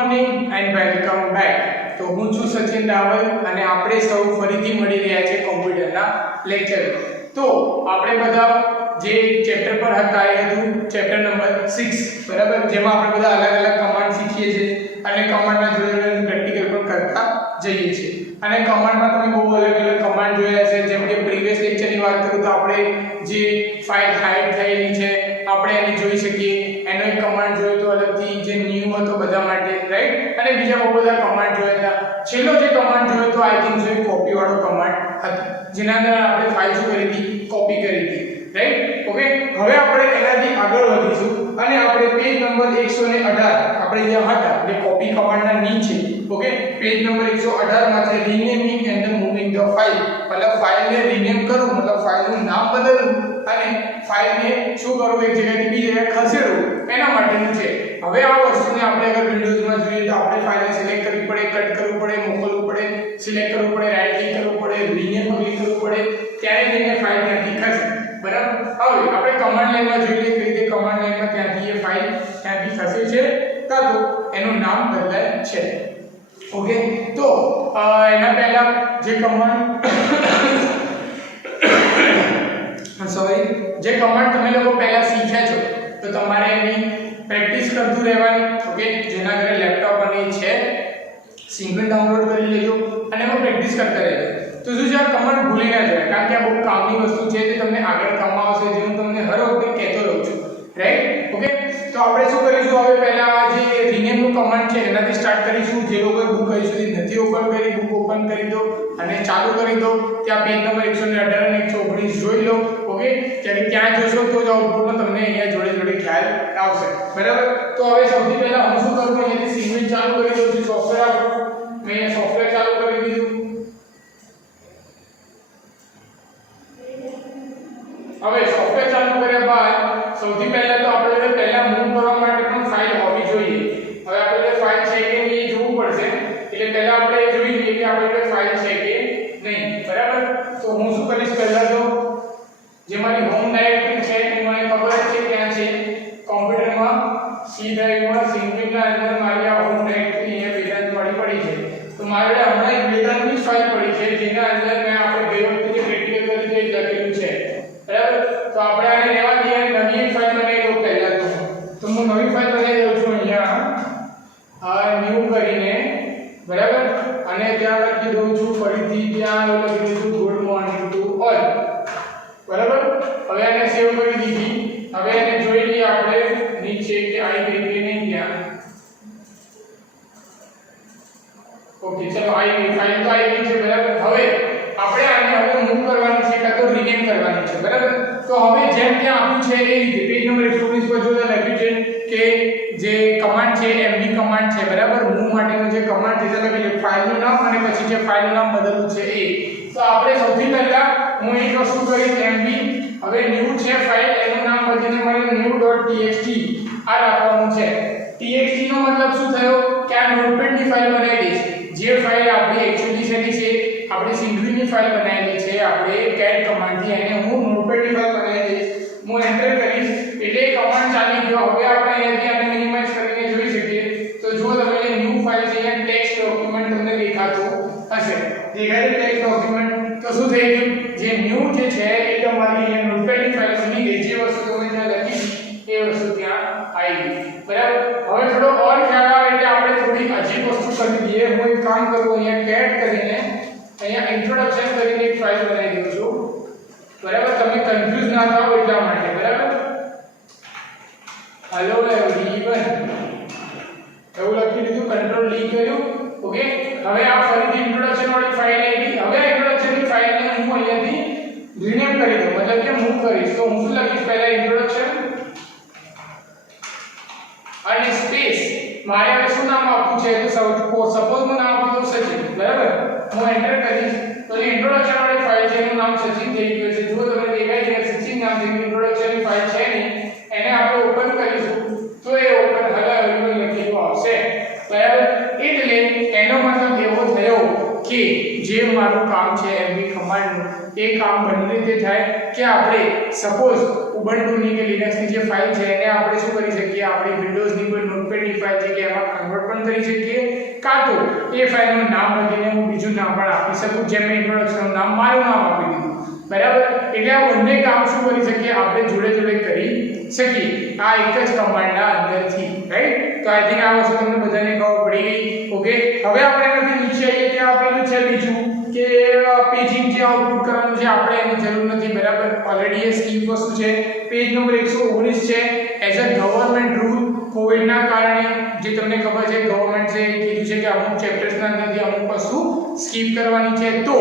Morning and welcome back. તો હું છું સચિન રાવલ અને આપણે સૌ ફરીથી મળી રહ્યા છે કોમ્પ્યુટરના લેક્ચરમાં. તો આપણે બધા જે ચેપ્ટર પર હતા એ હતું ચેપ્ટર નંબર 6, બરાબર, જેમાં આપણે બધા અલગ અલગ કમાન્ડ શીખીએ છીએ અને કમાન્ડના જોડે જોડે પ્રેક્ટિકલ પણ કરતા જઈએ છીએ. અને કમાન્ડમાં તમે બહુ અલગ અલગ કમાન્ડ જોયા છે. જેમ કે પ્રીવિયસ લેક્ચરની વાત કરું તો આપણે જે ફાઇલ હાઇડ થયેલી છે આપણે એને જોઈ શકીએ. એનો એક કમાન્ડ જોયો તો અલગથી જે ન્યૂ હતો બધા માટે, રાઈટ, અને બીજા બહુ બધા કમાન્ડ જોયા હતા. છેલ્લો જે કમાન્ડ જોયો તો I think so A copy વાળો કમાન્ડ હતો, જેના અંદર આપણે ફાઇલ શું કરી હતી, કોપી કરી હતી, રાઈટ. ઓકે, હવે આપણે એનાથી આગળ વધીશું અને આપણે પેજ નંબર 118 આપણે જ્યાં હતા એટલે કોપી કમાન્ડના નીચે, ઓકે, પેજ નંબર 118 માંથી રીનેમિંગ એન્ડ મૂવિંગ ધ ફાઇલ, મતલબ ફાઇલને રીનેમ કરવું, મતલબ ફાઇલનું નામ બદલવું અને ફાઇલને શું કરવું, એક જગ્યાએથી બીજી જગ્યાએ ખસેડવું, એના માટેનું છે. હવે આ વસ્તુને આપણે અગર વિન્ડોઝમાં જોઈએ તો આપણે ફાઇલને સિલેક્ટ કરવી પડે, કટ કરવું પડે, મોકલવું પડે, સિલેક્ટ કરવું પડે, રાઈટ ક્લિક કરવું પડે, રીનેમ પર ક્લિક કરવું પડે, ત્યારે જઈને ફાઇલ ત્યાંથી ખસે, બરાબર. હવે આપણે કમાન્ડ લાઈનમાં જોઈ લઈએ કે રીતે કમાન્ડ લાઈનમાં ત્યાંથી એ ફાઇલ ત્યાંથી ખસે છે કાં તો એનું નામ બદલાય છે. ઓકે, તો એના પહેલા જે કમાન્ડ જે કમાન્ડ તમે લોકો પહેલા શીખ્યા છો તો તમારે એની પ્રેક્ટિસ કરતું રહેવાની. ઓકે, જેના ઘરે લેપટોપ અને છે સિમ્પલ ડાઉનલોડ કરી લેજો અને એમાં પ્રેક્ટિસ કરતા રહેજો. તો શું છે, આ કમાન્ડ ભૂલી ના જાય, કારણ કે આ બહુ કામની વસ્તુ છે જે તમને આગળ કામમાં આવશે, જે હું તમને હર વખતે કહેતો રહું છું, રાઈટ. ઓકે, તો આપણે શું કરીશું, હવે પહેલા જે રીનેમનું કમાન્ડ છે એનાથી સ્ટાર્ટ કરીશું. જે લોકોએ બુક હજી સુધી નથી ઓપન કરી, બુક ઓપન કરી દો અને ચાલુ કરી દો. ત્યાં પેજ નંબર 118 અને 119 જોઈ લો. ઓકે, ત્યાં જોશો તો જ આઉટપુટનો તમને અહીંયા જોડે જોડે ખ્યાલ આવશે, બરાબર. તો હવે સૌથી પહેલા હું શું કરું, અહીંયાથી સિગ્નલ ચાલુ કરી દઉં છું. સોફ્ટવેર આપણું મેં અહીંયા સોફ્ટવેર ચાલુ કરી દીધું. હવે સોફ્ટવેર ચાલુ કર્યા બાદ સૌથી પહેલા તો આપણે પહેલા મૂવ કરવા માટે પણ ફાઇલ હોવી જોઈએ. હવે આપણે ફાઇલ છે કે નહીં એ જોવું પડશે, એટલે પહેલા આપણે એ જોઈ લઈએ કે આપણે ફાઇલ છે કે નહીં, બરાબર. તો હું શું કરીશ, પહેલા તો જે મારી હોમ ડાયરેક્ટરી છે એ મને ખબર જ છે ક્યાં છે, કોમ્પ્યુટરમાં સી ડ્રાઈવમાં સિંગલના અંદર મારી આ હોમ ડાયરેક્ટરી અહીંયા વેદાંત પડી છે. તો મારે હમણાં એક વેદાંતની ફાઇલ પડી છે જેના અંદર મેં આપણે ગઈ વખતે જે પ્રેક્ટિકલ કરી તે લખેલું છે, બરાબર. તો આપણે આને લેવા દઈએ, નવી એક ફાઇલ બનાવી દઉં પહેલા તો હું નવી ફાઇલ બનાવી દઉં છું અહીંયા આ ન્યૂ કરીને, બરાબર. અને ત્યાં લખી દઉં છું ફરીથી, ત્યાં લખી દઉં છું ગુડ મોર્નિંગ ટુ ઓલ, બરાબર. હવે આને સેવ કરી દીધી. હવે આને જોઈ લઈએ આપણે નીચે કે આવી ગઈ કે નહીં ત્યાં. ઓકે, ચલો આવી ગઈ ફાઇલ, તો આવી ગઈ છે, બરાબર. હવે આપણે આને હવે મૂવ કરવાનું છે કાં તો રીનેમ કરવાનું છે, બરાબર. તો હવે જેમ ત્યાં આપ્યું છે એ રીતે પેજ નંબર 119 પર જો લખ્યું છે કે જે કમાન્ડ છે એમવી કમાન્ડ છે, બરાબર. મૂવ માટેનું જે કમાન્ડ છે એટલે કે ફાઇલનું નામ અને પછી જે ફાઇલનું નામ બદલવું છે એ. તો આપણે સૌથી પહેલા હું એક વસ્તુ કરીશ, એમવી. હવે ન્યૂ છે ફાઇલ, એનું નામ બદલીને મારે new.txt આ રાખવાનું છે. txt નો મતલબ શું થયો કે આ નોટપેડની ફાઇલ બનાવી દઈશ. જે ફાઇલ આપણી એક્ચ્યુઅલી શેની છે, આપણી સિંગલની ફાઇલ બનાવેલી છે આપણે cat કમાન્ડથી, એને હું નોટપેડની ફાઇલ બનાવી દઈશ. હું એન્ટર કરીશ એટલે કમાન્ડ ચાલી ગયો. હવે આપણે અહીંયાથી આને મિનિમાઇઝ કરીને જોઈ શકીએ તો જો તમે જે ન્યૂ ફાઇલ છે અહીંયા ટેક્સ્ટ ડોક્યુમેન્ટ તમને દેખાતું હશે, દેખાય ટેક્સ્ટ ડોક્યુમેન્ટ. તો શું થઈ ગયું, જે ન્યૂ જે છે એ તમારી અહીંયા નોટપેડની ફાઇલ બની ગઈ. જે વસ્તુ તમે ત્યાં લખી એ વસ્તુ ત્યાં આવી ગઈ, બરાબર. હવે થોડો ઓર ખ્યાલ આવે એટલે આપણે થોડી અજીબ વસ્તુ કરી દઈએ. હું એક કામ કરું, અહીંયા cat કરીને અહીંયા ઇન્ટ્રોડક્શન કરીને એક ફાઇલ બનાવી દઉં છું, બરાબર. તમે કન્ફ્યુઝ ના થાઓ એટલા માટે, બરાબર. હેલો એવરીવન એવું લખી દીધું, કંટ્રોલ ડી કર્યું. ઓકે, હવે આ ફરીથી ઇન્ટ્રોડક્શન વાળી ફાઇલ આવી. હવે ઇન્ટ્રોડક્શનની ફાઇલને હું અહીંયાથી રીનેમ કરી દઉં, મતલબ કે મૂવ કરીશ. તો હું શું લખીશ, પહેલા ઇન્ટ્રોડક્શન અને સ્પેસ. મારે હવે શું નામ આપવું છે, તો સપોઝ હું નામ આપું છું સચિન, બરાબર. હું એન્ટર કરીશ તો જે ઇન્ટ્રોડક્શન વાળી ફાઇલ છે એનું નામ સચિન થઈ ગયું છે. જો તમને દેખાય છે સચિન નામ જે ઇન્ટ્રોડક્શનની ફાઇલ છે ને એને આપણે ઓપન કરીશું તો એ ઓપન હેલો એવરીવન લખેલું આવશે, બરાબર. એટલે એનો મતલબ એવો થયો કે જે મારું કામ છે એમવી કમાન્ડનું એ કામ બની રીતે થાય કે આપણે સપોઝ ઉબુન્ટુની કે લિનક્સની જે ફાઇલ છે એને આપણે શું કરી શકીએ, આપણી વિન્ડોઝની કોઈ નોટપેડની ફાઇલ છે કે એમાં કન્વર્ટ પણ કરી શકીએ, કાં તો એ ફાઇલનું નામ લખીને હું બીજું નામ પણ આપી શકું, જેમ મેં ઇન્ટ્રોડક્શનનું નામ મારું નામ આપી દીધું, બરાબર. એટલે આ બંને કામ શું કરી શકીએ, આપણે જોડે જોડે કરી શકીએ આ એક જ કમાન્ડના અંદરથી, રાઈટ. તો આઈ થિંક આ વસ્તુ તમને બધાને ખબર પડી ગઈ. ઓકે, હવે આપણે એનાથી નીચે આવીએ ત્યાં આપેલું છે બીજું કે પેજિંગ જે આઉટપુટ કરવાનું છે આપણે એની જરૂર નથી, બરાબર. ઓલરેડી એ સ્કીપ વસ્તુ છે. પેજ નંબર 119 છે. એઝ અ ગવર્નમેન્ટ રૂલ કોવિડના કારણે જે તમને ખબર છે ગવર્નમેન્ટે કીધું છે કે અમુક ચેપ્ટર્સના અંદરથી અમુક વસ્તુ સ્કીપ કરવાની છે, તો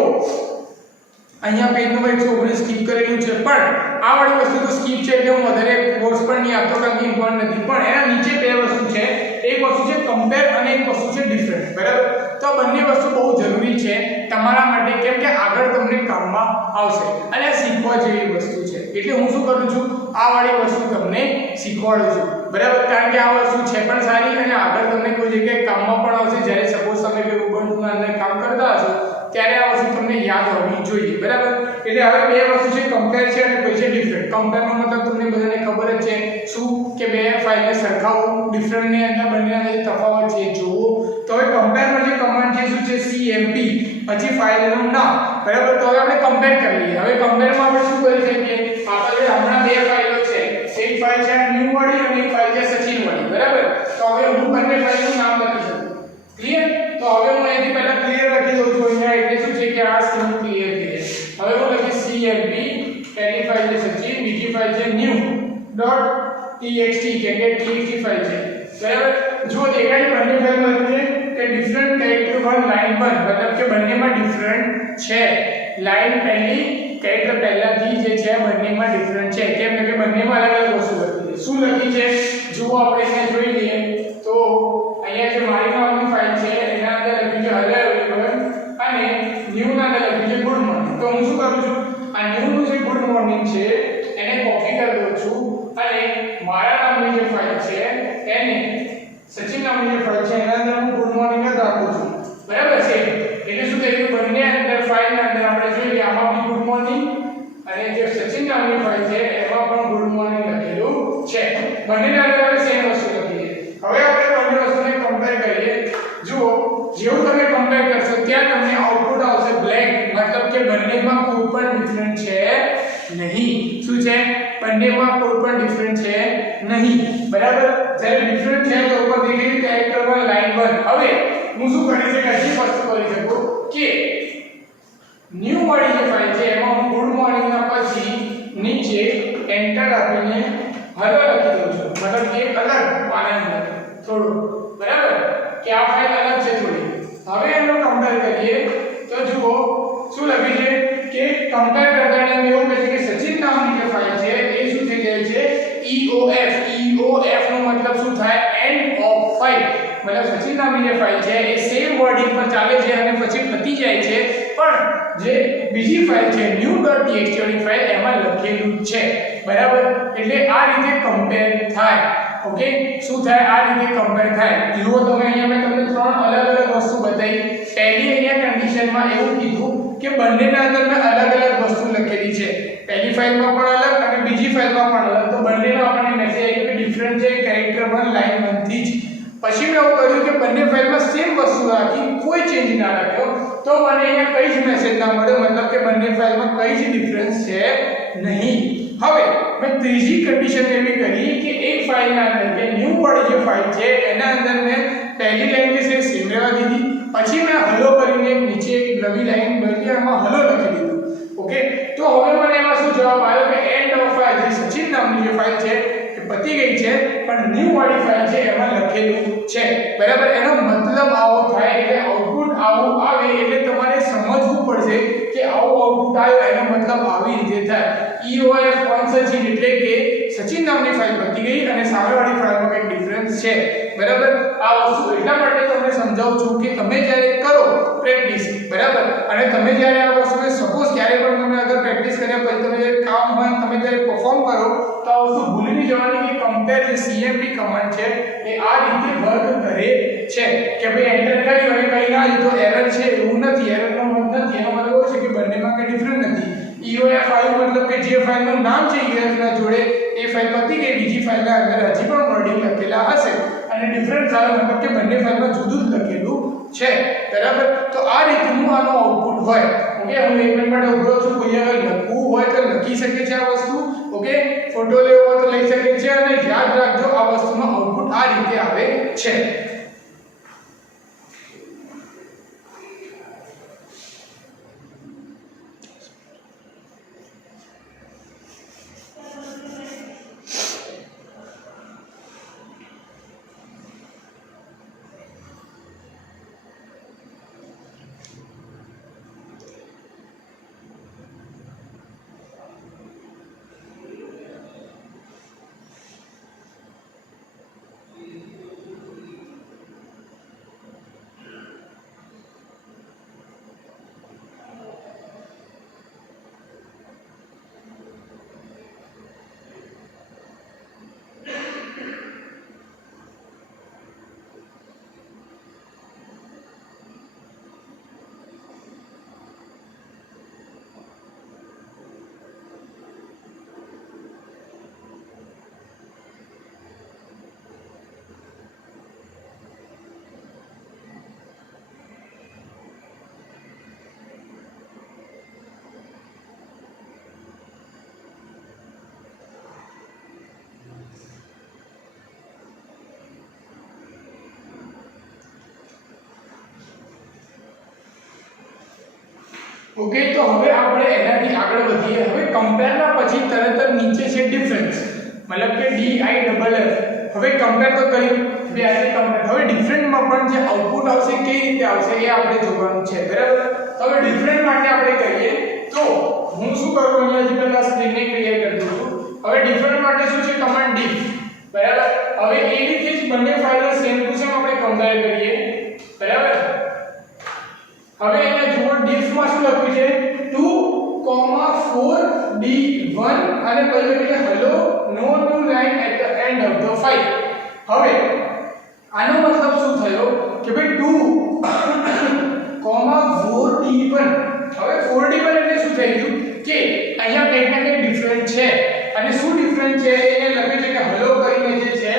અહીંયા પેજ નંબર 119 સ્કીપ કરેલું છે, પણ આ વાળી વસ્તુ તો સ્કીપ છે એટલે હું વધારે કોર્સ પણ નહીં આપતો કારણ કે ઇમ્પોર્ટન્ટ નથી, પણ એના નીચે બે વસ્તુ છે. એક વસ્તુ છે કમ્પેર અને એક વસ્તુ છે ડિફરન્ટ, બરાબર. તો બંને વસ્તુ બહુ જરૂરી છે તમારા માટે, કેમ કે આગળ તમને કામમાં આવશે અને આ શીખવા જેવી વસ્તુ છે. એટલે હું શું કરું છું, આ વાળી વસ્તુ તમને શીખવાડું છું, બરાબર. કારણ કે આ વસ્તુ છે પણ સારી અને આગળ તમને કોઈ જગ્યાએ કામમાં પણ આવશે. જ્યારે સપોઝ તમે કોઈ ઉબુન્ટુના અંદર કામ કરતા હશો ત્યારે આ વસ્તુ તમને યાદ હોવી જોઈએ, બરાબર. એટલે હવે બે વસ્તુ છે, કમ્પેર છે અને પછી ડિફરન્ટ. કમ્પેરનો મતલબ તમને બધાને ખબર જ છે શું, કે બે ફાઇલને સરખાવો, ડિફરન્ટની અંદર બંનેના જે તફાવત છે જુઓ. તો હવે કમ્પેરમાં જે કમાન્ડ છે શું છે, CMP પછી ફાઇલનું નામ, બરાબર. તો હવે આપણે કમ્પેર કરી લઈએ. હવે કમ્પેરમાં આપણે શું કરી શકીએ, આપણે હમણાં બે ફાઇલો છે, એક ફાઇલ છે ન્યૂ વાળી અને એક ફાઇલ છે સચિન વાળી, બરાબર. તો હવે હું બંને ફાઇલનું નામ લખી શકું, ક્લિયર. તો હવે હું અહીંથી પહેલા ક્લિયર લખી દઉં છું અહીંયા, એટલે શું છે કે આ સ્ટ્રીંગ ક્લિયર થઈ જાય. હવે હું લખીશ CMP, પહેલી ફાઇલ છે સચિન, બીજી ફાઇલ છે new.txt કે txt ફાઇલ છે, બરાબર. જો દેખાય બંને ફાઇલમાં લખ્યું છે કે ડિફરન્ટ કેરેક્ટર 1 લાઈન 1, મતલબ કે બંનેમાં ડિફરન્ટ છે. લાઈન પહેલી કેરેક્ટર પહેલાથી જે છે બંનેમાં ડિફરન્ટ છે, કેમ કે બંનેમાં અલગ અલગ વસ્તુ લખી છે. શું લખી છે જુઓ, આપણે અહીંયા જોઈ લઈએ. તો અહીંયા જે મારી નામની ફાઇલ છે એના અંદર લખ્યું છે હેલો એવરીવન અને ન્યૂ ના અંદર લખ્યું છે ગુડ મોર્નિંગ. તો હું શું કરું છું, આ ન્યૂ નું જે ગુડ મોર્નિંગ છે એને કોપી કરી દઉં છું અને મારા નામની જે ફાઇલ છે એને સચિન નામની જે ફાઇલ છે એના અંદર હું ગુડ મોર્નિંગ જ રાખું છું, બરાબર છે. એટલે શું થયું, બંને અંદર ફાઇલના અંદર આપણે જોઈએ આમાં બી ગુડ મોર્નિંગ અને જે સચિન નામની ફાઇલ છે એમાં પણ ગુડ મોર્નિંગ લખેલું છે. બંનેના અંદર આપણે સેમ વસ્તુ લખી છે. હવે આપણે બંને વસ્તુને કમ્પેર કરીએ. જુઓ, જેવું તમે કમ્પેર કરશો ત્યાં તમને આઉટપુટ આવશે બ્લેક, મતલબ કે બંનેમાં કોઈ પણ ડિફરન્ટ છે નહીં. શું છે, બંનેમાં કોઈ પણ ડિફરન્ટ છે નહીં, બરાબર. જ્યારે ડિફરન્ટ છે તો ઉપર દેખેલી કેરેક્ટર 1 લાઈન 1. હવે હું શું કરી શકું, હજી વસ્તુ કરી શકું કે ન્યૂ વાળી જે ફાઇલ છે એમાં હું ગુડ મોર્નિંગ ના પછી નીચે એન્ટર આપીને હેલો લખી દઉં છું, મતલબ કે અલગ આનંદ થોડું, બરાબર, કે આ ફાઇલ અલગ છે થોડી. હવે એનો કમ્પેર કરીએ તો જુઓ શું લખ્યું છે કે કમ્પેર કરતાને એવું કહે છે કે સચિન નામની જે ફાઇલ છે એ શું થઈ જાય છે EOF. EOF નો મતલબ શું થાય, એન્ડ ઓફ ફાઇલ. મતલબ સચિન નામની જે ફાઇલ છે એ સેમ વર્ડિંગ પર ચાલે છે અને પછી પતી જાય છે, પણ જે બીજી ફાઇલ છે new.txt વાળી ફાઇલ એમાં લખેલું છે, બરાબર. એટલે આ રીતે કમ્પેર થાય. ઓકે, શું થાય, આ રીતે કમ્પેર થાય. જુઓ તમે અહીંયા મેં તમને ત્રણ અલગ અલગ વસ્તુ બતાવી. પહેલી અહીંયા કન્ડિશનમાં એવું કીધું કે બંનેના અંદર મેં અલગ અલગ વસ્તુ લખેલી છે, પહેલી ફાઇલમાં પણ અલગ અને બીજી ફાઇલમાં પણ અલગ. તો બંનેનો આપણને મેસેજ આવ્યો કે ડિફરન્ટ છે કેરેક્ટર 1 લાઈન 1 થી જ. પછી મેં એવું કર્યું કે બંને ફાઇલમાં સેમ વસ્તુ રાખી, કોઈ ચેન્જ ના રાખ્યો, તો મને અહીંયા કઈ જ મેસેજ ના મળ્યો, મતલબ કે બંને ફાઇલમાં કઈ જ ડિફરન્સ છે નહીં. હવે મેં ત્રીજી કન્ડિશન એવી કરી કે એક ફાઇલના અંદર કે ન્યૂ વાળી જે ફાઇલ છે એના અંદર મેં પહેલી લાઈન જે છે સેમ રહેવા દીધી, પછી મેં હેલો કરીને નીચે એક નવી લાઈન બદલી એમાં હેલો લખી દીધું. ઓકે, તો હવે મને એમાં શું જવાબ આવ્યો કે એન્ડ ઓફ ફાઇલ જે સચિન નામની જે ફાઇલ છે એ પતી ગઈ છે, પણ ન્યૂ વાળી ફાઇલ છે એમાં લખેલું છે, બરાબર. એનો મતલબ આવો થાય, એટલે આઉટપુટ આવું આવે એટલે તમારે સમજવું પડશે કે આવું આઉટપુટ આવ્યો એનો મતલબ આવી રીતે થાય. EOF on સચિન એટલે કે સચિન નામની ફાઇલ પતી ગઈ અને સામેવાળી ફાઇલમાં કંઈક ડિફરન્સ છે, બરાબર. આ વસ્તુ એટલા માટે તમને સમજાવું છું કે તમે જ્યારે કરો પ્રેક્ટિસ, બરાબર, અને તમે જ્યારે આ વસ્તુને સપોઝ ક્યારે પણ તમે અગર પ્રેક્ટિસ કર્યા પછી તમે જ્યારે કામ હોય તમે જ્યારે પરફોર્મ કરો તો આ વસ્તુ ભૂલી નહીં જવાની કે કમ્પેર જે CMP કમાન્ડ છે એ આ રીતે વર્ક કરે છે કે ભાઈ એન્ટર કર્યું અને કંઈ અહીંયા તો એરર છે એવું નથી, એરરનો મતલબ નથી, એનો મતલબ એવો છે કે બંનેમાં કઈ ડિફરન્ટ નથી. EOF આવ્યું મતલબ કે જે ફાઇલનું નામ છે EOF ના જોડે એ ફાઇલ પતી ગઈ, બીજી ફાઇલના અંદર હજી પણ વર્ડિંગ લખેલા હશે અને ડિફરન્ટ આવ્યો મતલબ કે બંને ફાઇલમાં જુદું જ લખેલું છે. બરાબર, તો આ રીતનું આનો આઉટપુટ હોય. ઓકે, હું એક મિનિટ માટે ઉભો છું, કોઈ અગર લખવું હોય તો લખી શકે છે આ વસ્તુ. ઓકે, ફોટો લેવો હોય તો લઈ શકે છે અને યાદ રાખજો આ વસ્તુનો આઉટપુટ આ રીતે આવે છે. ઓકે, તો હવે આપણે એનાથી આગળ વધીએ. હવે કમ્પેરના પછી તરત જ નીચે છે ડિફરન્સ, મતલબ કે DIFF. હવે કમ્પેર તો કરી બે આજે કમ્પેર. હવે ડિફરન્ટમાં પણ જે આઉટપુટ આવશે કઈ રીતે આવશે એ આપણે જોવાનું છે. બરાબર, હવે ડિફરન્ટ માટે આપણે કરીએ તો હું શું કરું, અહીંયાથી પહેલા સ્ક્રીનને ક્લિયર કરી દઉં છું. હવે ડિફરન્ટ માટે શું છે, કમાન્ડ ડિફ. બરાબર, હવે એ રીતે જ બંને ફાઇલો સેમ ટુ સેમ આપણે કમ્પેર કરીએ. બરાબર, હવે અહીંયા જુઓ ડિફમાં શું લખ્યું છે 2,4D1 અને પછી લખ્યું છે hello no new line at the end of the file. હવે આનો મતલબ શું થયો કે ભાઈ 2,4D1. હવે 4D1 એટલે શું થઈ ગયું કે અહીંયા કંઈક ના કંઈક ડિફરન્ટ છે અને શું ડિફરન્ટ છે એને લખ્યું છે કે હેલો કરીને જે છે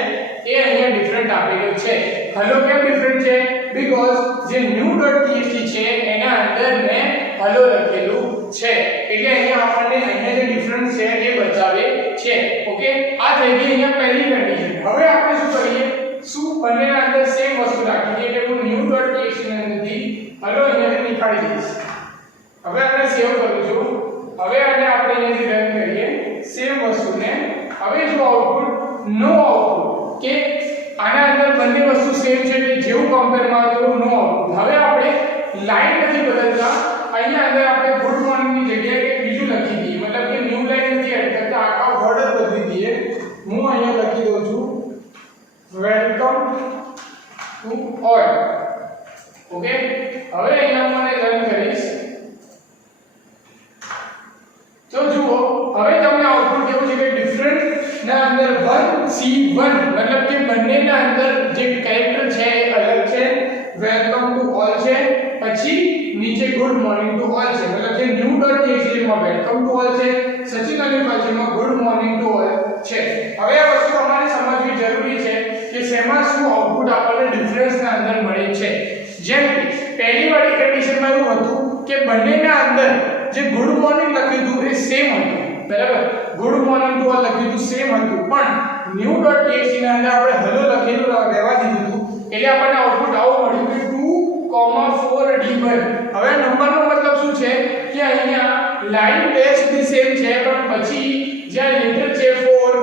એ અહીંયા ડિફરન્ટ આપેલું છે. હેલો કેમ ડિફરન્ટ છે, બીકોઝ જે new.txt છે એના અંદર મેં હેલો લખેલું છે એટલે અહીંયા આપણને અહીંયા જે ડિફરન્સ છે એ બતાવે છે. ઓકે, આ થઈ ગઈ અહીંયા પહેલી કન્ડિશન. હવે આપણે શું કરીએ, શું બંનેના અંદર સેમ વસ્તુ રાખીએ એટલે હું new.txt ની અંદરથી હેલો અહીંયાથી નીકાળી દઈશ. હવે આપણે સેવ કરું છું. હવે આને આપણે અહીંયાથી રન કરીએ સેમ વસ્તુને. હવે જો આઉટપુટ નો આઉટપુટ કે આના અંદર બંને વસ્તુ સેમ છે કે જેવું કમ્પેરમાં હતું નો આઉટપુટ. હવે આપણે લાઈન નથી બદલતા, અહીંયા અંદર આપણે ગુડ મોર્નિંગ ની જગ્યાએ કંઈક બીજું લખી દઈએ, મતલબ કે ન્યુ લાઈન નથી એડ કરતા, આખા વર્ડ જ બદલી દઈએ. હું અહીંયા લખી દઉં છું વેલકમ ટુ ઓલ. ઓકે, હવે અહીંયા હું આને રન કરીશ તો જુઓ હવે તમને આઉટપુટ કેવું છે કે ડિફરન્ટ ના અંદર 1C1 મતલબ કે બંનેના અંદર જે કેરેક્ટર છે એ અલગ છે. વેલકમ ટુ ઓલ છે, પછી નીચે ગુડ મોર્નિંગ ટુ ઓલ છે, મતલબ જે new.txt માં વેલકમ ટુ ઓલ છે, સચિન અને પાછળમાં ગુડ મોર્નિંગ ટુ ઓલ છે. હવે આ વસ્તુ તમારે સમજવી જરૂરી છે કે શેમાં શું આઉટપુટ આપણને ડિફરન્સના અંદર મળે છે. જેમ કે પહેલી વાળી કન્ડિશનમાં એવું હતું કે બંનેના અંદર જે ગુડ મોર્નિંગ લખ્યું હતું એ સેમ હતું. બરાબર, ગુડ મોર્નિંગ ટુ ઓલ લખ્યું હતું સેમ હતું, પણ new.txt ના અંદર આપણે હેલો લખેલું રહેવા દીધું હતું એટલે આપણને આઉટપુટ આવું મળ્યું કે 2,4D1. હવે નંબરનો મતલબ શું છે કે અહીંયા લાઈન ડેશ સુધી સેમ છે પણ પછી જ્યાં લેટર છે 4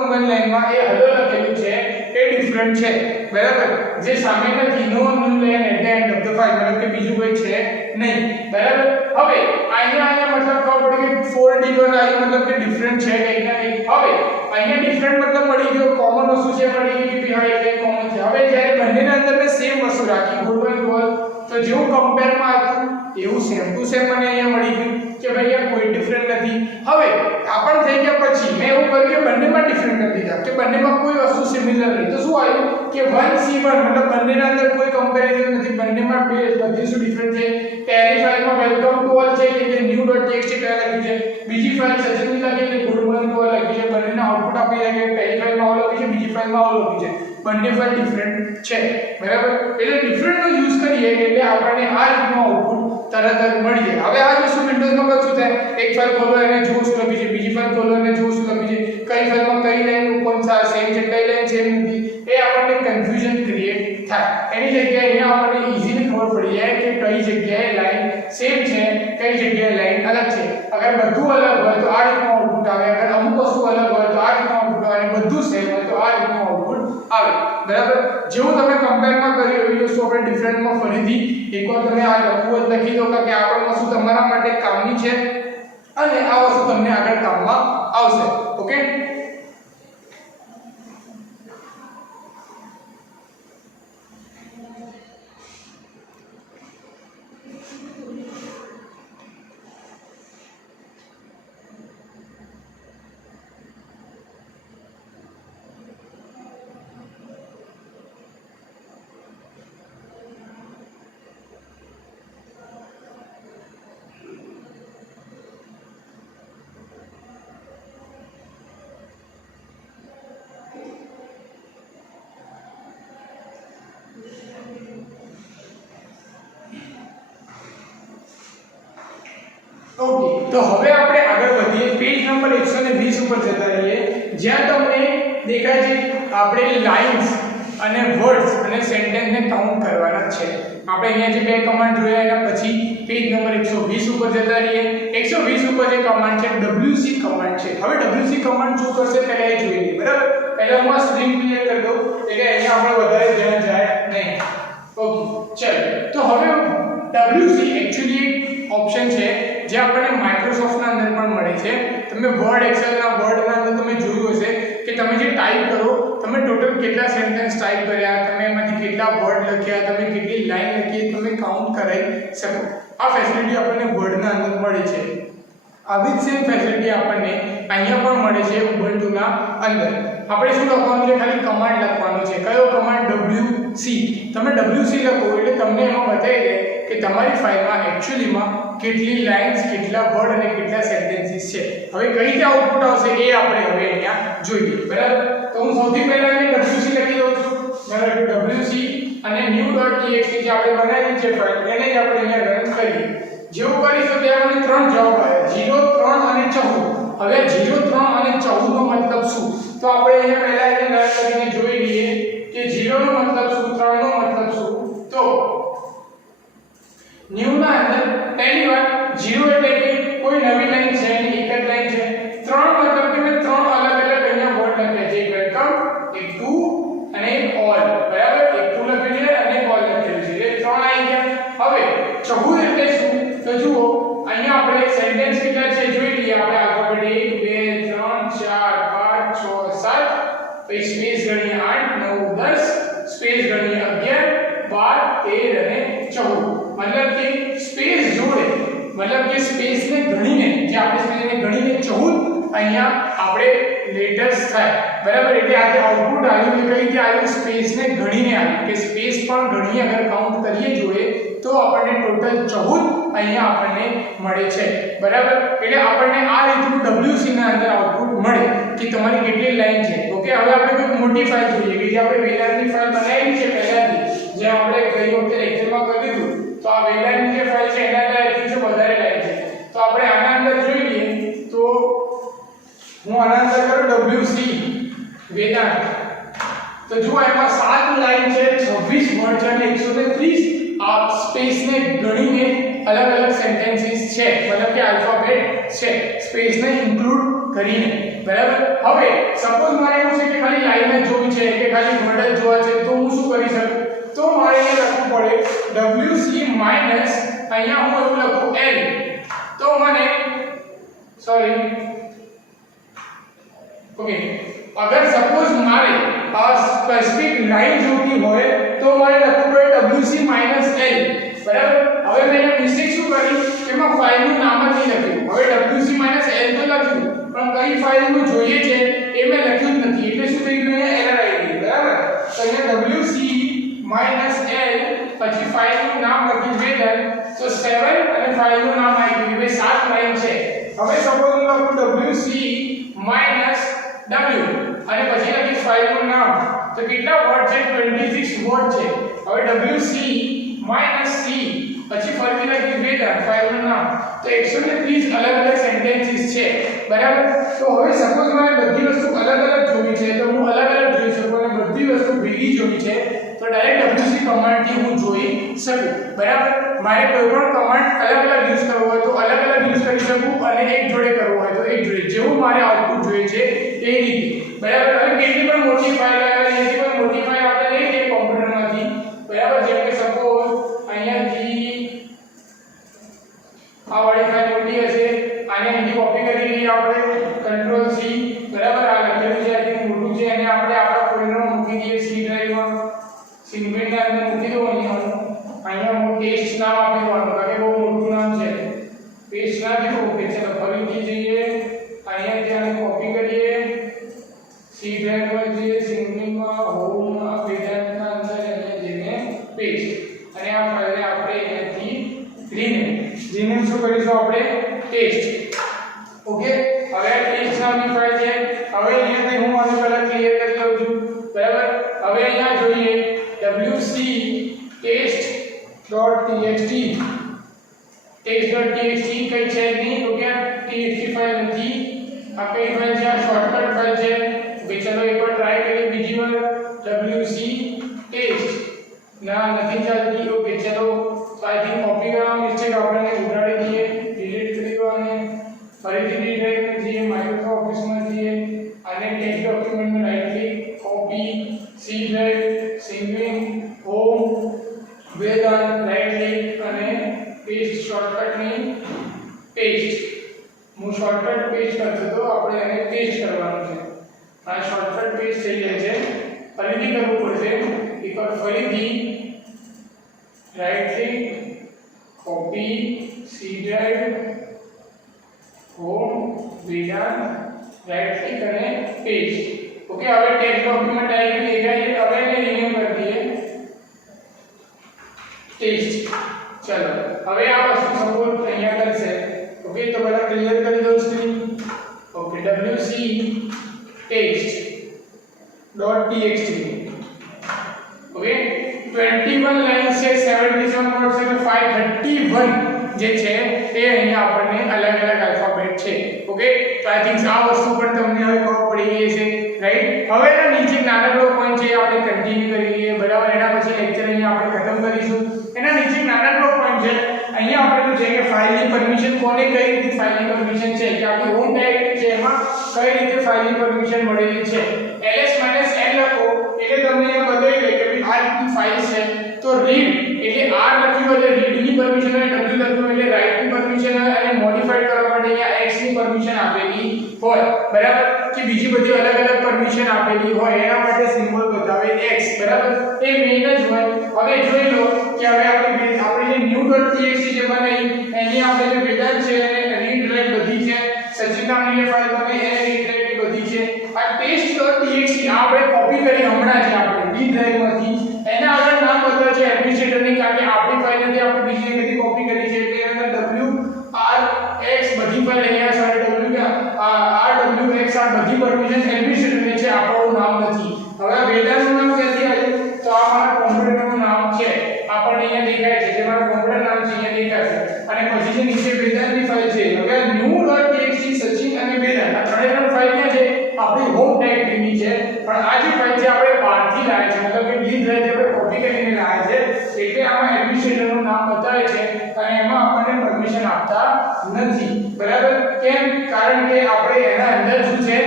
નંબરની લાઈનમાં એ હેલો લખેલું છે એ ડિફરન્ટ છે. બરાબર, જે સામે નથી no new line at the end of the file, મતલબ કે બીજું કોઈ છે નહીં. બરાબર, હવે અહીંયા મતલબ ખબર પડી કે 4D1 આવ્યું મતલબ કે ડિફરન્ટ છે કંઈક ના કંઈક. હવે અહીંયા ડિફરન્ટ મતલબ મળી ગયો, કોમન વસ્તુ છે મળી ગઈ કે ભાઈ હા એ કોમન છે. હવે જ્યારે બંનેના અંદર મેં સેમ વસ્તુ રાખી ગુડ મોર્નિંગ ટુ ઓલ તો જેવું કમ્પેરમાં હતું એવું સેમ ટુ સેમ મને અહીંયા મળી ગયું કે ભાઈ આ કોઈ ડિફરન્ટ નથી. હવે આપણ થઈ ગયા પછી મેં એવું કર્યું કે બંનેમાં ડિફરન્ટ નથી થયા કે બંનેમાં કોઈ વસ્તુ સિમિલર નથી, તો શું આવ્યું કે 1C1 મતલબ બંનેના અંદર કોઈ કમ્પેરિઝન નથી, બંનેમાં બે બધી શું ડિફરન્ટ છે પહેલી ફાઇલમાં વેલકમ ટુ ઓલ છે એટલે new.txt પહેલા લખ્યું છે બીજી ફાઇલ સચિનની લખી એટલે ગુડ મોર્નિંગ ટુ ઓલ લખ્યું છે બંનેના આઉટપુટ આપી રહ્યા કે પહેલી ફાઇલમાં ઓલ લખ્યું છે બીજી ફાઇલમાં ઓલ લખ્યું છે બંને ફાઇલ ડિફરન્ટ છે બરાબર એટલે ડિફરન્ટ નો યુઝ કરીએ એટલે આપણને આ રીતનું આઉટપુટ તરત જ મળી જાય હવે આ વસ્તુ વિન્ડોઝમાં શું થાય એક ફાઇલ ખોલો અને જુઓ શું લખ્યું છે બીજી ફાઇલ ખોલો અને જુઓ શું લખ્યું છે કઈ ફાઇલમાં કઈ લાઈન ઓપન સેમ છે કઈ લાઈન સેમ નથી એ આપણને કન્ફ્યુઝન ક્રિએટ થાય એની જગ્યાએ અહીંયા આપણને ઈઝીલી ખબર પડી જાય કે કઈ જગ્યાએ લાઈન સેમ છે કઈ જગ્યાએ લાઈન અલગ છે અગર બધું અલગ હોય તો આ રીતનું આઉટપુટ આવે અગર અમુક વસ્તુ અલગ હોય તો આ રીતનું આઉટપુટ આવે અને બધું સેમ હોય તો આ રીતનું આઉટપુટ આવે બરાબર જેવું તમે કમ્પેરમાં કર્યું એવી વસ્તુ આપણે ડિફરન્ટમાં ફરીથી એકવાર તમે આ લખવું જ લખી દો કે આ પણ વસ્તુ તમારા માટે કામની છે અને આ વસ્તુ તમને આગળ કામમાં આવશે ઓકે ઓકે તો હવે આપણે આગળ વધીએ પેજ નંબર 120 ઉપર જતા રહીએ જ્યાં તમને દેખાય છે આપણે લાઇન્સ અને વર્ડ્સ અને સેન્ટેન્સને કાઉન્ટ કરવાના છે આપણે અહીંયા જે બે કમાન્ડ જોયા એના પછી પેજ નંબર 120 ઉપર જતા રહીએ 120 ઉપર જે કમાન્ડ છે WC કમાન્ડ છે હવે WC કમાન્ડ શું કરશે પહેલા એ જોઈ લઈએ બરાબર પહેલા હું આ સ્ક્રીન ક્લિયર કરી દઉં એટલે અહીંયા આપણે વધારે ધ્યાન જાય નહીં ઓકે ચલો તો હવે WC એક્ચ્યુઅલી એક ઓપ્શન છે જે આપણને માઇક્રોસોફ્ટના અંદર પણ મળે છે તમે વર્ડ એક્સેલના વર્ડના અંદર તમે જોયું હશે કે તમે જે ટાઈપ કરો તમે ટોટલ કેટલા સેન્ટેન્સ ટાઈપ કર્યા તમે એમાંથી કેટલા વર્ડ લખ્યા તમે કેટલી લાઈન લખી તમે કાઉન્ટ કરાવી શકો આ ફેસિલિટી આપણને વર્ડના અંદર મળે છે આવી જ સેમ ફેસિલિટી આપણને અહીંયા પણ મળે છે ઉબુન્ટુના અંદર આપણે શું લખવાનું છે ખાલી કમાન્ડ લખવાનો છે કયો કમાન્ડ WC તમે WC લખો એટલે તમને એમાં બતાવી દે કે તમારી ફાઇલમાં એક્ચ્યુઅલીમાં કેટલી લાઇન્સ કેટલા વર્ડ અને કેટલા સેન્ટેન્સીસ છે હવે કઈ રીતે આઉટપુટ આવશે એ આપણે હવે અહીંયા જોઈએ બરાબર તો હું સૌથી પહેલા એને WC લખી દઉં છું બરાબર WC અને new.txt જે આપણે બનાવી છે ફાઇલ એને જ આપણે અહીંયા રન કરીએ જેવું કરીશું ત્યાં મને ત્રણ જવાબ આવ્યા 0 3 અને 14 હવે 0 3 અને 14 નો મતલબ શું તો આપણે અહીંયા પહેલા એને રન કરીને જોઈ લઈએ કે 0 નો મતલબ શું 3 નો મતલબ શું તો ન્યુ ના અંદર પહેલી વાર 0 એટલે કે કોઈ નવી લાઈન છે નહીં એક જ લાઈન છે 3 મતલબ કે મેં ત્રણ અલગ અલગ અહીંયા વર્ડ લખ્યા છે એક વેલકમ એક ટુ અને એક ઓલ બરાબર એક ટુ લખેલું છે અને એક ઓલ લખેલું છે એટલે ત્રણ આવી ગયા હવે 14 એટલે શું તો જુઓ અહીંયા આપણે સેન્ટેન્સ કેટલા છે જોઈ લઈએ આપણે આગળ વધીએ 1 2 3 4 5 6 7 પછી સ્પેસ ગણીએ 8 9 10 સ્પેસ ગણીએ 11 12 13 અને 14 मतलब कि स्पेस जोड़े मतलब कि स्पेस ने गणीने जे આપણે સ્પેસ ને ગણીને 14 અહીંયા આપણે લેટર્સ થાય બરાબર એટલે આ જે આઉટપુટ આવ્યું એ કઈ રીતે આવ્યું સ્પેસ ને ગણીને આવ્યું કે સ્પેસ પણ ગણી અગર કાઉન્ટ કરીએ જોડે તો આપણને ટોટલ 14 અહીંયા આપણને મળે છે બરાબર એટલે આપણને આ રીતનું WC ના અંદર આઉટપુટ મળે કે તમારી કેટલી લાઈન છે ઓકે હવે આપણે કોઈ મોટી ફાઇલ જોઈએ કે જે આપણે વેલારની ફાઇલ બનાવી છે પહેલાથી જે આપણે ગઈ વખતે લેક્ચરમાં કરી દીધું તો આ વેલારની જે ફાઇલ છે એના અંદર એટલી છે વધારે લાઈન છે તો આપણે આના અંદર જોઈ લઈએ તો હું આના અંદર કરું WC વેલાન તો જો એમાં 7 લાઈન છે 26 વર્ડ છે અને 130 આ સ્પેસ ને ગણીને અલગ અલગ સેન્ટેન્સીસ છે મતલબ કે આલ્ફાબેટ છે સ્પેસ ને ઇન્ક્લુડ કરીને બરાબર હવે સપોઝ મારે એવું છે કે ખાલી લાઈન જ જોવી છે કે ખાલી વર્ડ જ જોવા છે તો હું શું કરી શકું તો મારે એ લખવું પડે WC માઈનસ અહીંયા હું એવું લખું L તો મને સોરી ઓકે અગર સપોઝ મારે આ સ્પેસિફિક લાઈન જોતી હોય તો મારે લખવું પડે WC માઈનસ L બરાબર હવે મેં મિસ્ટેક શું કરી કે મેં ફાઇલનું નામ જ નહીં લખ્યું હવે WC માઈનસ L તો લખ્યું પણ કઈ ફાઇલનું જોઈએ છે એ મેં લખ્યું જ નથી એટલે શું થઈ ગયું એરર આવી ગઈ બરાબર તો અહીંયા WC માઈનસ L પછી ફાઇલનું નામ લખ્યું છે તો 7 અને ફાઇલનું નામ આપ્યું કે ભાઈ 7 લાઈન છે. હવે સપોઝ હું લખું WC - W અને પછી લખીશ ફાઇલનું નામ, તો કેટલા વોટ છે? 26 વોટ છે. હવે WC - C પછી ફરીથી લખીશ વેધર ફાઇલનું નામ, તો 130 અલગ અલગ સેન્ટેન્સીસ છે. બરાબર. તો હવે સપોઝ મારે બધી વસ્તુ અલગ અલગ જોવી છે, તો હું અલગ અલગ જોઈ શકું અને બધી વસ્તુ ભેગી જોવી છે તો ડાયરેક્ટ WC કમાન્ડથી હું જોઈ શકું. બરાબર. મારે કોઈ પણ કમાન્ડ અલગ અલગ યુઝ કરવો હોય તો અલગ અલગ યુઝ કરી શકું અને એક જોડે કરવો હોય તો એક જોડે, જેવું મારે આઉટપુટ જોઈએ છે એ રીતે. બરાબર. હવે કેટલી પણ મોટી ફાઇલ આવે, એથી પણ મોટી ફાઇલ આપણે લઈ લઈએ કોમ્પ્યુટરમાંથી. બરાબર. જેમ કે સપોઝ અહીંયાથી આ વાળી ફાઇલ મોટી હશે, આને અહીંથી કોપી કરી લઈએ આપણે કંટ્રોલ C. બરાબર. આ લખેલું છે આથી મોટું છે અને આપણે આપણા ફોલ્ડરમાં મૂકી દઈએ C ડ્રાઈવમાં. સિમ્પલના અંદર મૂકી દો. અહીંયા હું ટેસ્ટ નામ આપી દેવાનું કારણ કે બહુ મોટું નામ છે. ટેસ્ટ ના દીધું. ઓકે. ચલો ફરીથી જઈએ, અહીંયાથી આને કોપી કરીએ, C ડ્રાઈવમાં જઈએ, સિમ્પલમાં હોમમાં વેદાંતના અંદર અહીંયા જઈને પેસ્ટ, અને આ ફાઇલને આપણે અહીંયાથી રીનેમ શું કરીશું આપણે? ટેસ્ટ. ઓકે. હવે આ ટેસ્ટ નામની ફાઇલ છે. હવે અહીંયાથી હું આને પહેલા ક્લિયર કરી લઉં છું. બરાબર. હવે અહીંયા જોઈએ WC test.txt. test.txt કઈ છે નહીં તો કે txt ફાઇલ નથી. આ કઈ ફાઇલ છે? આ શોર્ટકટ ફાઇલ છે. ઓકે. ચલો એકવાર ટ્રાય કરીએ બીજી વાર. WC test ના નથી ચાલતી. ઓકે. ચલો તો આઈ થિંક કોપી કરવાનો મિસ્ટેક આપણે ઉડાડી દઈએ, ડિલીટ કરી દો અને ફરીથી ડી ડ્રાઈવમાં જઈએ, માઇક્રોસોફ્ટ ઓફિસમાં જઈએ અને ટેક્સ્ટ ડોક્યુમેન્ટમાં right click, copy, C drive, singing, home, Vedant, right click અને પેસ્ટ શોર્ટકટની પેસ્ટ. હું શોર્ટકટ પેસ્ટ કરતો તો આપણે એને પેસ્ટ કરવાનું છે. આ શોર્ટકટ પેસ્ટ થઈ જાય છે. ફરીથી કરવું પડશે. એકવાર ફરીથી right click, copy, C drive, home, Vedant, right click અને પેસ્ટ. ઓકે. હવે ટેક્સ્ટ ડોક્યુમેન્ટ આવી ગયું દેખાય છે. હવે એને રિનેમ કરી દઈએ ટેસ્ટ. ચલો હવે આ વસ્તુ સપોઝ અહીંયા કરશે. ઓકે. તો પહેલા ક્લિયર કરી દઉં screen. Okay. WC test.txt. Okay. 21 lines છે, 77 વર્ડ્સ છે, 531 જે છે તે અહીંયા આપણને અલગ અલગ આલ્ફાબેટ છે. ઓકે. તો આઈ થિંક આ વસ્તુ પણ તમને હવે ખબર પડી ગઈ છે, રાઈટ? હવે એના નીચે નાનકડો પોઈન્ટ છે આપણે કન્ટિન્યુ કરી લઈએ. બરાબર. એના પછી લેક્ચર અહીંયા આપણે ખતમ કરીશું. એના નીચે નાનકડો પોઈન્ટ છે. અહીંયા આપણે છે કે ફાઇલની પરમિશન કોને કઈ રીતે ફાઇલની પરમિશન છે કે આપણી હોમ ડાયરેક્ટરી છે એમાં કઈ રીતે ફાઇલની પરમિશન મળેલી છે. ls - n લખો એટલે તમને એ બતાવી દે કે ભાઈ આ રીતની ફાઇલ છે. તો રીડ એટલે r લખ્યું એટલે રીડ ની પરમિશન અને w લખ્યું એટલે રાઇટ ની પરમિશન અને મોડિફાઈડ કરવા માટે અહીંયા x ની પરમિશન આપેલી હોય. બરાબર. કે બીજી બધી અલગ અલગ પરમિશન આપેલી હોય એના માટે સિમ્બોલ બતાવે x. બરાબર. એ મેઈન જ હોય. હવે જોઈ લો કે હવે આપણે જે new.txt જે બનાવી એની આપણે જે વેદાંત છે અને રીડ રાઇટ બધી છે, સચિન નામની ફાઇલ બને એ રીડ રાઇટ બધી છે. આ test.txt આપણે કોપી કરી હમણાં જ આપણે ડી ડ્રાઈવમાંથી. એના આગળ નામ બતાવે છે એડમિનિસ્ટ્રેટરની, કારણ કે આપણી ફાઇલ નથી આપણે બીજી જગ્યાએથી કોપી કરી છે એટલે એના અંદર wrx બધી ફાઇલ અહીંયા સારે rwx આ બધી પરમિશન એડમિનિસ્ટ્રેટરની છે, આપણું નામ નથી. હવે વેદાંતનું નામ ક્યાંથી આવ્યું? તો આ મારા કોમ્પ્યુટરનું નામ છે. આપણને અહીંયા દેખાય છે જે મારું કોમ્પ્યુટર નામ છે અહીંયા દેખાશે. અને પછી જે નીચે વેદાંતની ફાઇલ છે. હવે new.txt સચિન અને વેદાંત આ ત્રણે ફાઇલ ક્યાં છે? આપણી હોમ ડાયરેક્ટરીની છે. પણ આ જે ફાઇલ છે આપણે બહારથી લાવ્યા છે, મતલબ કે ડી ડ્રાઈવ આપણે કોપી કરીને લાવ્યા છે એટલે આમાં એડમિનિસ્ટ્રેટરનું નામ બતાવે છે અને એમાં આપણને પરમિશન આપતા નથી. બરાબર. કેમ? કારણ કે આપણે એના અંદર શું છે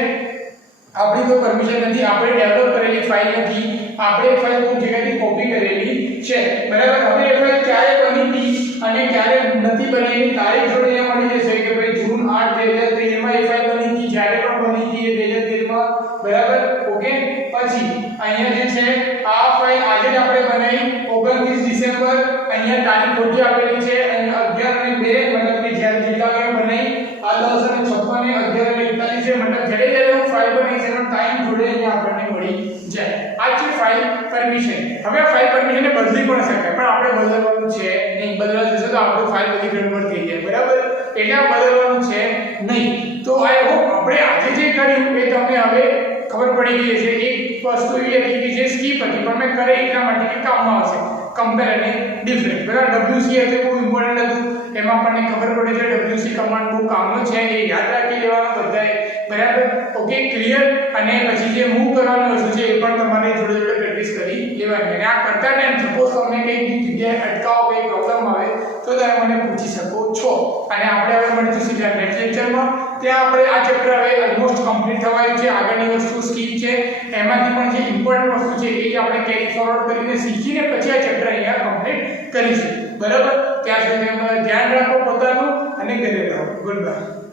આપણી કોઈ પરમિશન નથી, આપણે ડેવલપ કરેલી ફાઇલ નથી, આપણે એ ફાઇલ કોઈ જગ્યાએથી કોપી કરેલી છે. બરાબર. હવે એ ફાઇલ ક્યારે બની હતી અને ક્યારે નથી બની એની તારીખ જોડે અહીંયા મળી જશે કે ભાઈ જૂન 8 2013 માં એ ફાઇલ બની હતી. જ્યારે પણ બની હતી એ 2013 માં. બરાબર. ઓકે. પછી અહીંયા જે છે આ ફાઇલ આજે જ આપણે બનાવી 29 ડિસેમ્બર. અહીંયા તારીખ ખોટી આપેલી છે અને 11 અને 2 મતલબ કે જ્યારે જેટલા મેં બનાવી આ 10 અને 56 અને 11 અને 41 છે, મતલબ જ્યારે હું ફાઇલ બનાવી છે એનો ટાઈમ જોડે અહીંયા આપણને મળી જાય. આ છે ફાઇલ પરમિશન. હવે ફાઇલ પરમિશનને બદલી પણ શકાય પણ આપણે બદલવાનું છે નહીં. બદલવા જશે તો આપણું એટલે આ બદલવાનું છે નહીં. તો આઈ હોપ આપણે આજે જે કર્યું એ તમને હવે ખબર પડી ગઈ છે. એક વસ્તુ એવી હતી કે જે સ્કીપ હતી પણ મેં કરે એટલા માટે કે કામમાં આવશે, કમ્પેર અને ડિફરન્સ. બરાબર, WC હતું બહુ ઇમ્પોર્ટન્ટ હતું, એમાં આપણને ખબર પડી છે WC કમાન્ડ બહુ કામનો છે, એ યાદ રાખી લેવાનું બધાએ. બરાબર, ઓકે, ક્લિયર. અને પછી જે મૂવ કરવાનું વસ્તુ છે એ પણ તમારે જોડે જોડે પ્રેક્ટિસ કરી લેવાની. અને આ કરતા ટાઈમ સપોઝ તમને કઈ જગ્યાએ અટકાવો, કઈ પ્રોબ્લેમ આવે તો તમે મને પૂછી શકો છો. અને આપણે હવે મળીશું સીધા નેક્સ્ટ લેક્ચરમાં. ત્યાં આપણે આ ચેપ્ટર હવે ઓલમોસ્ટ કમ્પ્લીટ થવાયું છે. આગળની વસ્તુ સ્કીપ છે, એમાંથી પણ જે ઇમ્પોર્ટન્ટ વસ્તુ છે એ જ આપણે કેરી ફોરવર્ડ કરીને શીખીને પછી આ ચેપ્ટર અહીંયા કમ્પ્લીટ કરીશું. બરાબર, ત્યાં સુધી ધ્યાન રાખો પોતાનું અને ઘરે રહો. Good bye.